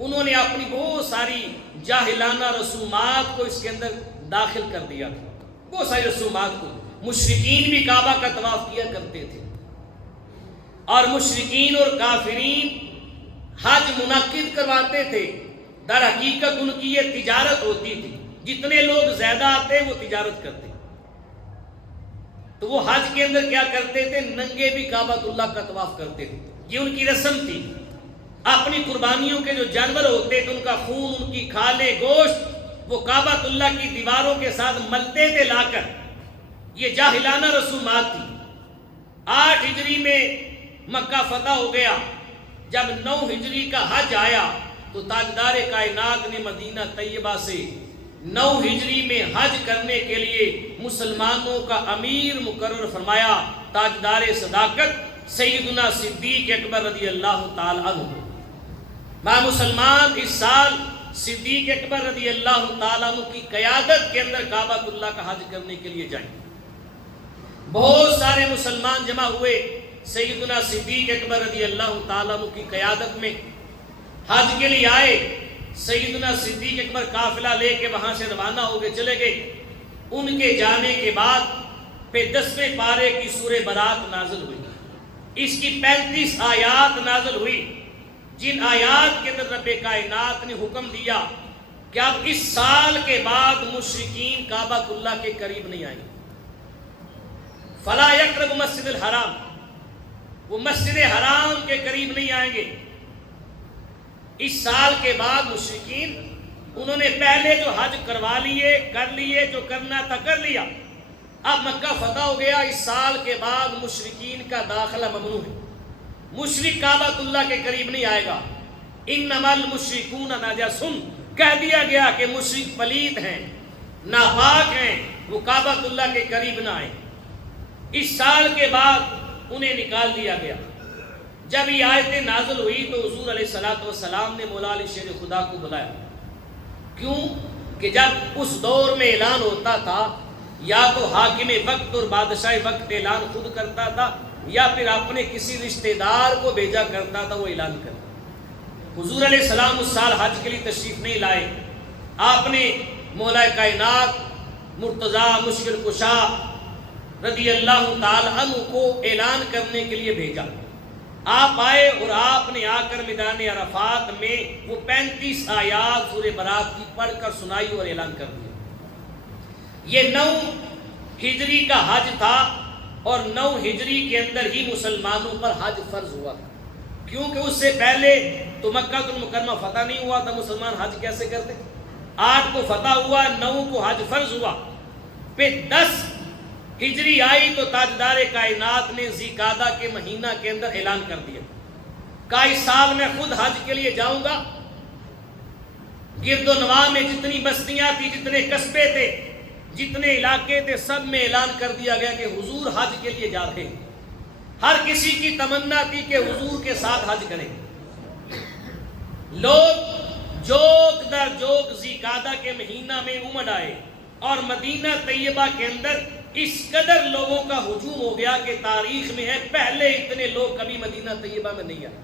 انہوں نے اپنی بہت ساری جاہلانہ رسومات کو اس کے اندر داخل کر دیا تھا، بہت ساری رسومات کو۔ مشرکین بھی کعبہ کا طواف کیا کرتے تھے، اور مشرکین اور کافرین حج منعقد کرواتے تھے۔ در حقیقت ان کی یہ تجارت ہوتی تھی، جتنے لوگ زیادہ آتے وہ تجارت کرتے۔ تو وہ حج کے اندر کیا کرتے تھے؟ ننگے بھی کعبۃ اللہ کا طواف کرتے تھے، یہ ان کی رسم تھی۔ اپنی قربانیوں کے جو جانور ہوتے تھے ان کا خون، ان کی کھالیں، گوشت وہ کعبۃ اللہ کی دیواروں کے ساتھ ملتے تھے لا کر۔ یہ جاہلانہ رسومات تھی۔ 8 ہجری میں مکہ فتح ہو گیا۔ جب 9 ہجری کا حج آیا تو تاجدار کائنات نے مدینہ طیبہ سے 9 ہجری میں حج کرنے کے لیے مسلمانوں کا امیر مقرر فرمایا، تاجدار صداقت سیدنا صدیق اکبر رضی اللہ تعالی عنہ۔ مسلمان اس سال صدیق اکبر رضی اللہ تعالیٰ عنہ کی قیادت کے اندر کعبۃ اللہ کا حج کرنے کے لیے جائیں۔ بہت سارے مسلمان جمع ہوئے سیدنا صدیق اکبر رضی اللہ تعالیٰ عنہ کی قیادت میں حج کے لیے آئے۔ سیدنا صدیق اکبر قافلہ لے کے وہاں سے روانہ ہو گئے، چلے گئے۔ ان کے جانے کے بعد پہ 10ویں پارے کی سورہ برات نازل ہوئی۔ اس کی 35 آیات نازل ہوئی، جن آیات کے اندر رب کائنات نے حکم دیا کہ اب اس سال کے بعد مشرکین کعبۃ اللہ کے قریب نہیں آئیں گے۔ فلا یقرب مسجد الحرام، وہ مسجد حرام کے قریب نہیں آئیں گے۔ اس سال کے بعد مشرکین، انہوں نے پہلے جو حج کروا لیے کر لیے، جو کرنا تھا کر لیا۔ اب مکہ فتح ہو گیا، اس سال کے بعد مشرکین کا داخلہ ممنوع ہے۔ مشرک کعبۃ اللہ کے قریب نہیں آئے گا۔ انما المشرکون نجس، کہہ دیا گیا کہ مشرک پلید ہیں، ناپاک ہیں، وہ کعبۃ اللہ کے قریب نہ آئیں۔ اس سال کے بعد انہیں نکال دیا گیا۔ جب یہ آیتیں نازل ہوئی تو حضور علیہ الصلوۃ والسلام نے مولا علی شیر خدا کو بلایا۔ کیوں کہ جب اس دور میں اعلان ہوتا تھا، یا تو حاکم وقت اور بادشاہ وقت اعلان خود کرتا تھا، یا پھر اپنے کسی رشتہ دار کو بھیجا کرتا تھا وہ اعلان کرتا۔ حضور علیہ السلام اس سال حج کے لیے تشریف نہیں لائے۔ آپ نے مولا کائنات مرتضیٰ مشکل کشا رضی اللہ تعالی عنہ کو اعلان کرنے کے لیے بھیجا۔ آپ آئے اور آپ نے آ کر میدان عرفات میں وہ 35 آیات سورہ برات کی پڑھ کر سنائی اور اعلان کر دیا۔ یہ 9 ہجری کا حج تھا، اور 9 ہجری کے اندر ہی مسلمانوں پر حج فرض ہوا تھا، کیونکہ اس سے پہلے تو مکہ المکرمہ فتح نہیں ہوا تھا، مسلمان حج کیسے کرتے؟ 8 کو فتح ہوا، 9 کو حج فرض ہوا۔ پھر 10 ہجری آئی تو تاجدار کائنات نے ذی-قعدہ کے مہینہ کے اندر اعلان کر دیا کہ اس سال میں خود حج کے لیے جاؤں گا۔ گرد و نواح میں جتنی بستیاں تھی، جتنے قصبے تھے، جتنے علاقے تھے، سب میں اعلان کر دیا گیا کہ حضور حج کے لیے جا رہے ہیں۔ ہر کسی کی تمنا تھی کہ حضور کے ساتھ حج کریں۔ لوگ جوک در جوک ذی-قعدہ کے مہینہ میں امڑ آئے، اور مدینہ طیبہ کے اندر اس قدر لوگوں کا ہجوم ہو گیا کہ تاریخ میں ہے پہلے اتنے لوگ کبھی مدینہ طیبہ میں نہیں آئے۔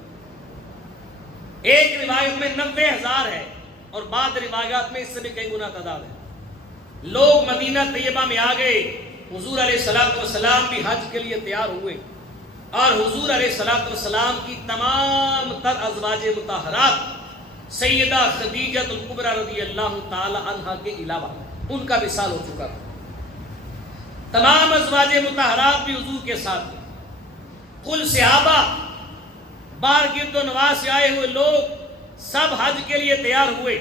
ایک روایت میں 90,000 ہے، اور بعض روایات میں اس سے بھی کئی گنا تعداد ہے۔ لوگ مدینہ طیبہ میں آ گئے۔ حضور علیہ الصلوۃ والسلام بھی حج کے لیے تیار ہوئے، اور حضور علیہ الصلوۃ والسلام کی تمام تر ازواج مطہرات سیدہ خدیجہ الکبریٰ رضی اللہ تعالی عنہا کے علاوہ ان کا وصال ہو چکا تھا۔ تمام ازواج مطہرات بھی حضور کے ساتھ تھے۔ کل صحابہ، باہر گرد و نواح سے آئے ہوئے لوگ سب حج کے لیے تیار ہوئے،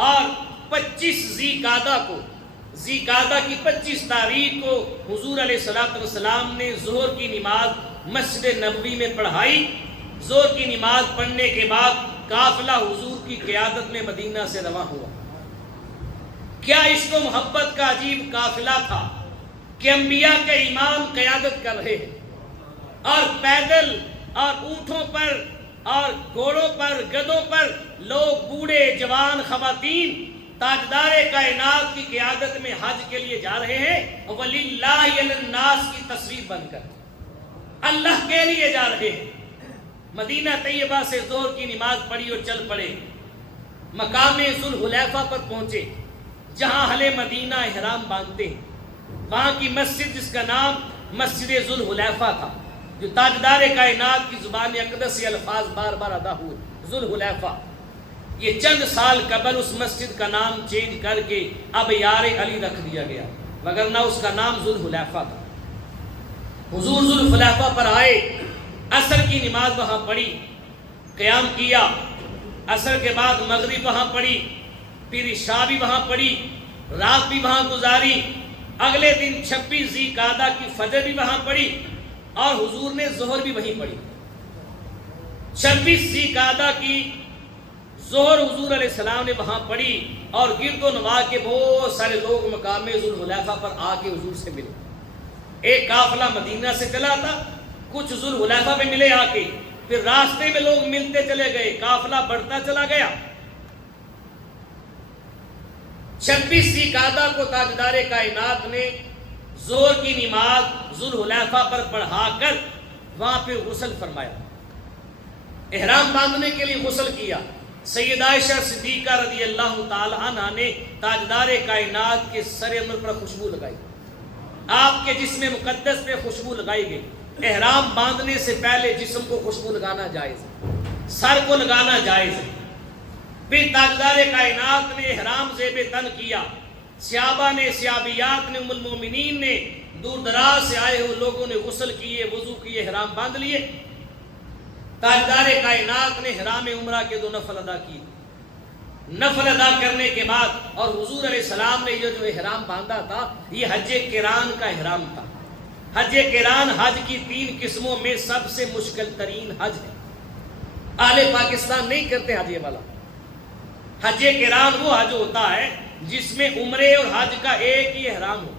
اور 25 ذی قعدہ کو، ذی قعدہ کی 25 تاریخ کو حضور علیہ السلام نے ظہر کی نماز مسجد نبوی میں پڑھائی۔ ظہر کی نماز پڑھنے کے بعد قافلہ حضور کی قیادت میں مدینہ سے رواں ہوا۔ کیا عشق و محبت کا عجیب قافلہ تھا کہ انبیاء کے امام قیادت کر رہے ہیں، اور پیدل اور اونٹوں پر اور گھوڑوں پر، گدوں پر لوگ، بوڑھے جوان، خواتین تاجدار کائنات کی قیادت میں حج کے لیے جا رہے ہیں، وَلِلَّهِ عَلَى النَّاسِ کی تصویر بن کر اللہ کے لیے جا رہے ہیں۔ مدینہ طیبہ سے ظہر کی نماز پڑھی اور چل پڑے، مقام ذوالحلیفہ پر پہنچے جہاں اہل مدینہ احرام باندھتے ہیں۔ وہاں کی مسجد جس کا نام مسجد ذوالحلیفہ تھا، جو تاجدار کائنات کی زبان اقدس سے الفاظ بار بار ادا ہوئے، ذوالحلیفہ۔ یہ چند سال قبل اس مسجد کا نام چینج کر کے اب یار علی رکھ دیا گیا، وگرنہ اس کا نام ذوالحلیفہ تھا۔ حضور ذوالحلیفہ پر آئے، عصر کی نماز وہاں پڑھی، قیام کیا، عصر کے بعد مغرب وہاں پڑھی، پھر عشاء بھی وہاں پڑھی، رات بھی وہاں گزاری، اگلے دن 26 ذی قعدہ کی فجر بھی وہاں پڑھی، اور حضور نے ظہر بھی وہیں پڑھی۔ 26 ذی قعدہ کی ظہر حضور علیہ السلام نے وہاں پڑھی، اور گرد و نواح کے بہت سارے لوگ مقام ذوالحلیفہ پر آ کے حضور سے ملے۔ ایک قافلہ مدینہ سے چلا تھا، کچھ ذوالحلیفہ پہ ملے آ کے، پھر راستے میں لوگ ملتے چلے گئے، قافلہ بڑھتا چلا گیا۔ 26 ذی قعدہ کو تاجدار کائنات نے ظہر کی نماز ذوالحلیفہ پر پڑھا کر وہاں پہ غسل فرمایا، احرام باندھنے کے لیے غسل کیا۔ سیدہ عائشہ صدیقہ رضی اللہ تعالی عنہ نے تاجدار کائنات کے سر انور پر خوشبو لگائی، آپ کے جسم مقدس پہ خوشبو لگائی گئی۔ احرام باندھنے سے پہلے جسم کو خوشبو لگانا جائز ہے، سر کو لگانا جائز ہے۔ پھر تاجدار کائنات نے احرام زیب تن کیا، صحابہ نے، صحابیات نے، ام المومنین نے، دور دراز سے آئے ہوئے لوگوں نے غسل کیے، وضو کیے، احرام باندھ لیے۔ تاجدار کائنات نے احرام عمرہ کے 2 نفل ادا کیے۔ نفل ادا کرنے کے بعد، اور حضور علیہ السلام نے یہ جو احرام باندھا تھا یہ حج قران کا احرام تھا۔ حج قران حج کی 3 قسموں میں سب سے مشکل ترین حج ہے، اہل پاکستان نہیں کرتے حج والا۔ حج قران وہ حج ہوتا ہے جس میں عمرے اور حج کا ایک ہی احرام ہو۔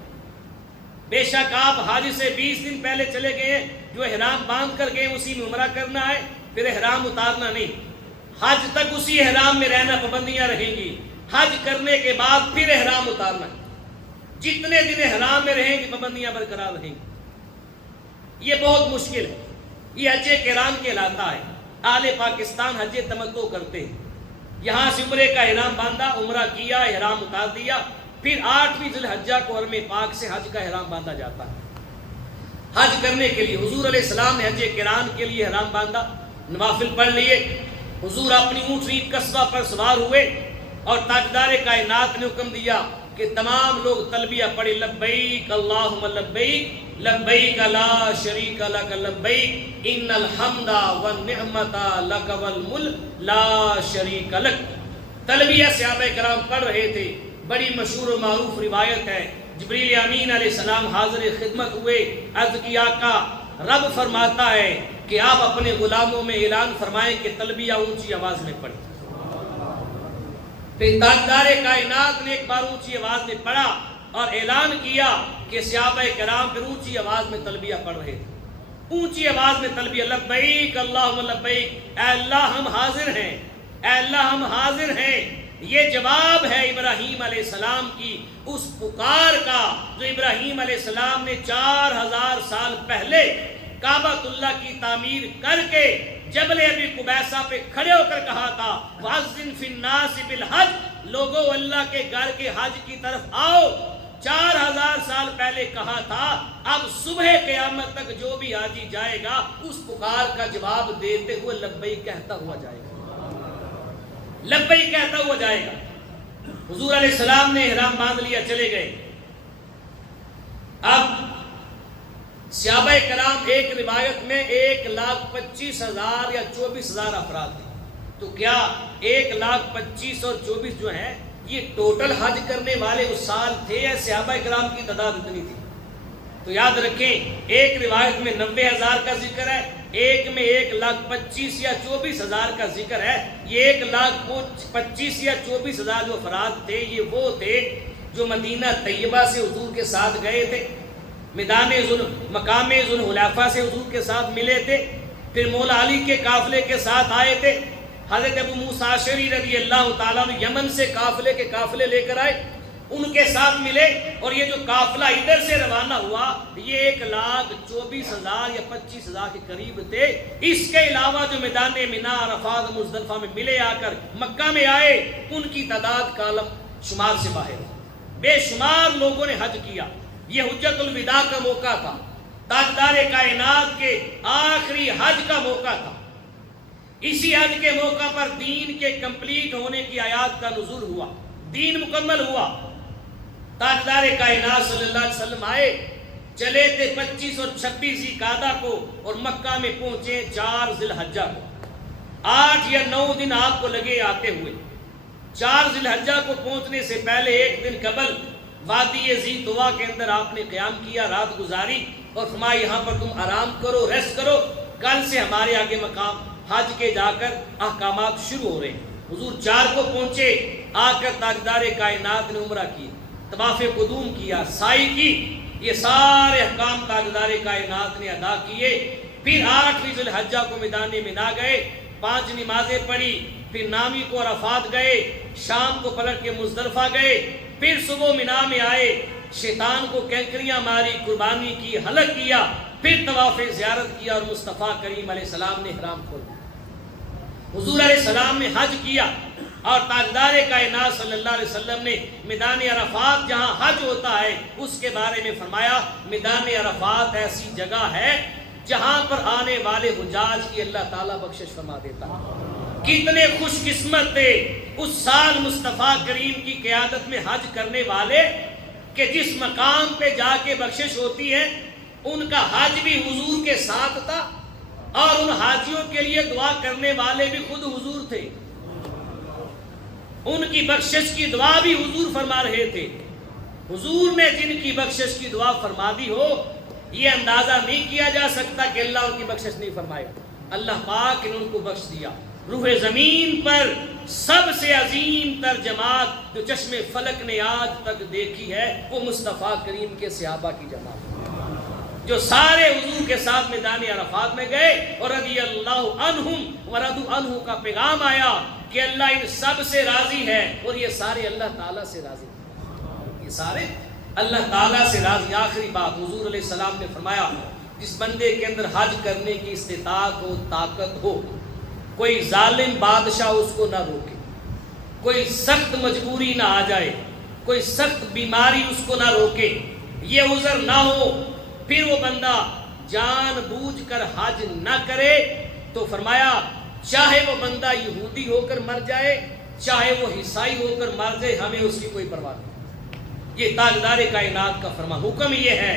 بے شک آپ حج سے 20 دن پہلے چلے گئے، جو احرام باندھ کر گئے اسی میں عمرہ کرنا ہے، پھر احرام اتارنا نہیں۔ حج تک اسی احرام میں رہنا، پابندیاں رہیں گی۔ حج کرنے کے بعد پھر احرام اتارنا ہے، جتنے دن احرام میں رہیں گے پابندیاں برقرار رہیں گی۔ یہ بہت مشکل ہے، یہ حج قران کہلاتا ہے۔ اہل پاکستان حج تمتع کرتے ہیں، یہاں سے عمرے کا احرام باندھا، عمرہ کیا، احرام اتار دیا، پھر 8ویں ذی الحجہ کو حرم پاک سے حج کا احرام باندھا جاتا ہے۔ حج کرنے کے لیے حضور علیہ السلام نے حج قران کے لیے احرام باندھا، نوافل پڑھ لیے، حضور اپنی اونٹنی قصبہ پر سوار ہوئے، اور تاجدار کائنات نے حکم دیا کہ تمام لوگ تلبیہ پڑھے، لبیک اللہم لبیک، لبیک لا شریک لک لبیک، ان الحمد والنعمت لک والملک لا شریک لک۔ تلبیہ صحابہ کرام پڑھ رہے تھے۔ بڑی مشہور و معروف روایت ہے، جبریل امین علیہ السلام حاضر خدمت ہوئے، عرض کی آقا رب فرماتا ہے کہ آپ اپنے غلاموں میں اعلان فرمائیں کہ تلبیہ اونچی آواز میں پڑھیں۔ پھر تاجدار کائنات نے ایک بار اونچی آواز میں پڑھا اور اعلان کیا کہ صحابہ کرام پھر اونچی آواز میں تلبیہ پڑھ رہے تھے، اونچی آواز میں تلبیہ، لبیک اللہم لبیک، اے اللہ ہم حاضر ہیں، اے اللہ ہم حاضر ہیں۔ یہ جواب ہے ابراہیم علیہ السلام کی اس پکار کا جو ابراہیم علیہ السلام نے 4000 سال پہلے کعبۃ اللہ کی تعمیر کر کے جبل ابی قبیسہ پہ کھڑے ہو کر کہا تھا، وَأَذِّن فِي النَّاسِ بِالْحَجِّ، لوگوں اللہ کے گھر کے حج کی طرف آؤ۔ 4000 سال پہلے کہا تھا، اب صبح قیامت تک جو بھی حاجی جائے گا اس پکار کا جواب دیتے ہوئے لبیک کہتا ہوا جائے گا، لبیک کہتا ہوا جائے گا۔ حضور علیہ السلام نے احرام باندھ لیا، چلے گئے۔ اب صحابہ کرام ایک روایت میں 1,25,000 یا 24,000 افراد تھے، تو کیا 1,25,000 اور 24 جو ہیں یہ ٹوٹل حج کرنے والے اس سال تھے یا صحابہ کرام کی تعداد اتنی تھی؟ تو یاد رکھیں، ایک روایت میں 90,000 کا ذکر ہے، ایک میں 1,25,000 یا 24,000 کا ذکر ہے۔ یہ 1,25,000 یا 24,000 جو افراد تھے، یہ وہ تھے جو مدینہ طیبہ سے حضور کے ساتھ گئے تھے، مقام ذوالحلیفہ سے حضور کے ساتھ ملے تھے، پھر مولا علی کے قافلے کے ساتھ آئے تھے، حضرت ابو موسیٰ اشعری رضی اللہ تعالیٰ عنہ یمن سے قافلے لے کر آئے، ان کے ساتھ ملے، اور یہ جو قافلہ ادھر سے روانہ ہوا یہ 1,24,000 یا 25,000 کے قریب تھے۔ اس کے علاوہ جو میدان منی، عرفات، مزدلفہ میں ملے آ کر مکہ میں آئے، ان کی تعداد کالم شمار سے باہر ہے۔ بے شمار لوگوں نے حج کیا۔ یہ حجت الوداع کا موقع تھا، تاجدار کائنات کے آخری حج کا موقع تھا۔ اسی حج کے موقع پر دین کے کمپلیٹ ہونے کی آیات کا نزول ہوا، دین مکمل ہوا۔ تاجدار کائنات صلی اللہ علیہ وسلم آئے، چلے تھے 25 اور 26 ذی-القعدہ کو، اور مکہ میں پہنچے 4 ذی الحجہ کو۔ 8 یا 9 دن آپ کو لگے آتے ہوئے۔ 4 ذی الحجہ کو پہنچنے سے پہلے ایک دن قبل وادی ذی طویٰ کے اندر آپ نے قیام کیا، رات گزاری، اور فرمایا یہاں پر تم آرام کرو، ریسٹ کرو، کل سے ہمارے آگے مقام حج کے جا کر احکامات شروع ہو رہے ہیں۔ حضور 4 کو پہنچے، آ کر تاجدار کائنات نے عمرہ کی، طواف قدوم کیا، سعی کی، یہ سارے احکام تاجدار کائنات نے ادا کیے۔ پھر 8 ذی الحجہ کو میدان منی گئے، 5 نمازیں پڑھی، پھر نامی کو عرفات گئے، شام کو پلٹ کے مزدلفہ گئے، پھر صبح منی میں آئے، شیطان کو کینکریاں ماری، قربانی کی، حلق کیا، پھر طواف زیارت کیا، اور مصطفیٰ کریم علیہ السلام نے احرام کھول دیا۔ حضور علیہ السلام نے حج کیا، اور تاجدار کائنات صلی اللہ علیہ وسلم نے میدان عرفات جہاں حج ہوتا ہے اس کے بارے میں فرمایا، میدان عرفات ایسی جگہ ہے جہاں پر آنے والے حجاج کی اللہ تعالیٰ بخشش فرما دیتا ہے۔ کتنے خوش قسمت تھے اس سال مصطفیٰ کریم کی قیادت میں حج کرنے والے کہ جس مقام پہ جا کے بخشش ہوتی ہے ان کا حج بھی حضور کے ساتھ تھا، اور ان حاجیوں کے لیے دعا کرنے والے بھی خود حضور تھے، ان کی بخشش کی دعا بھی حضور فرما رہے تھے۔ حضور نے جن کی بخشش کی دعا فرما دی ہو، یہ اندازہ نہیں کیا جا سکتا کہ اللہ ان کی بخشش نہیں فرمائے۔ اللہ پاک نے ان کو بخش دیا۔ روح زمین پر سب سے عظیم تر جماعت جو چشم فلک نے آج تک دیکھی ہے وہ مصطفیٰ کریم کے صحابہ کی جماعت، جو سارے حضور کے ساتھ میدان عرفات میں گئے، اور رضی اللہ عنہم ورضوا عنہ کا پیغام آیا کہ اللہ ان سب سے راضی ہے، اور یہ سارے اللہ تعالیٰ سے راضی ہیں، یہ سارے اللہ تعالیٰ سے راضی۔ آخری بات حضور علیہ السلام نے فرمایا، جس بندے کے اندر حج کرنے کی استطاعت ہو، طاقت ہو، کوئی ظالم بادشاہ اس کو نہ روکے، کوئی سخت مجبوری نہ آ جائے، کوئی سخت بیماری اس کو نہ روکے، یہ عذر نہ ہو، پھر وہ بندہ جان بوجھ کر حج نہ کرے، تو فرمایا چاہے وہ بندہ یہودی ہو کر مر جائے، چاہے وہ عیسائی ہو کر مر جائے، ہمیں اس کی کوئی پرواہ نہیں۔ یہ تاجدار کائنات کا فرمان، حکم یہ ہے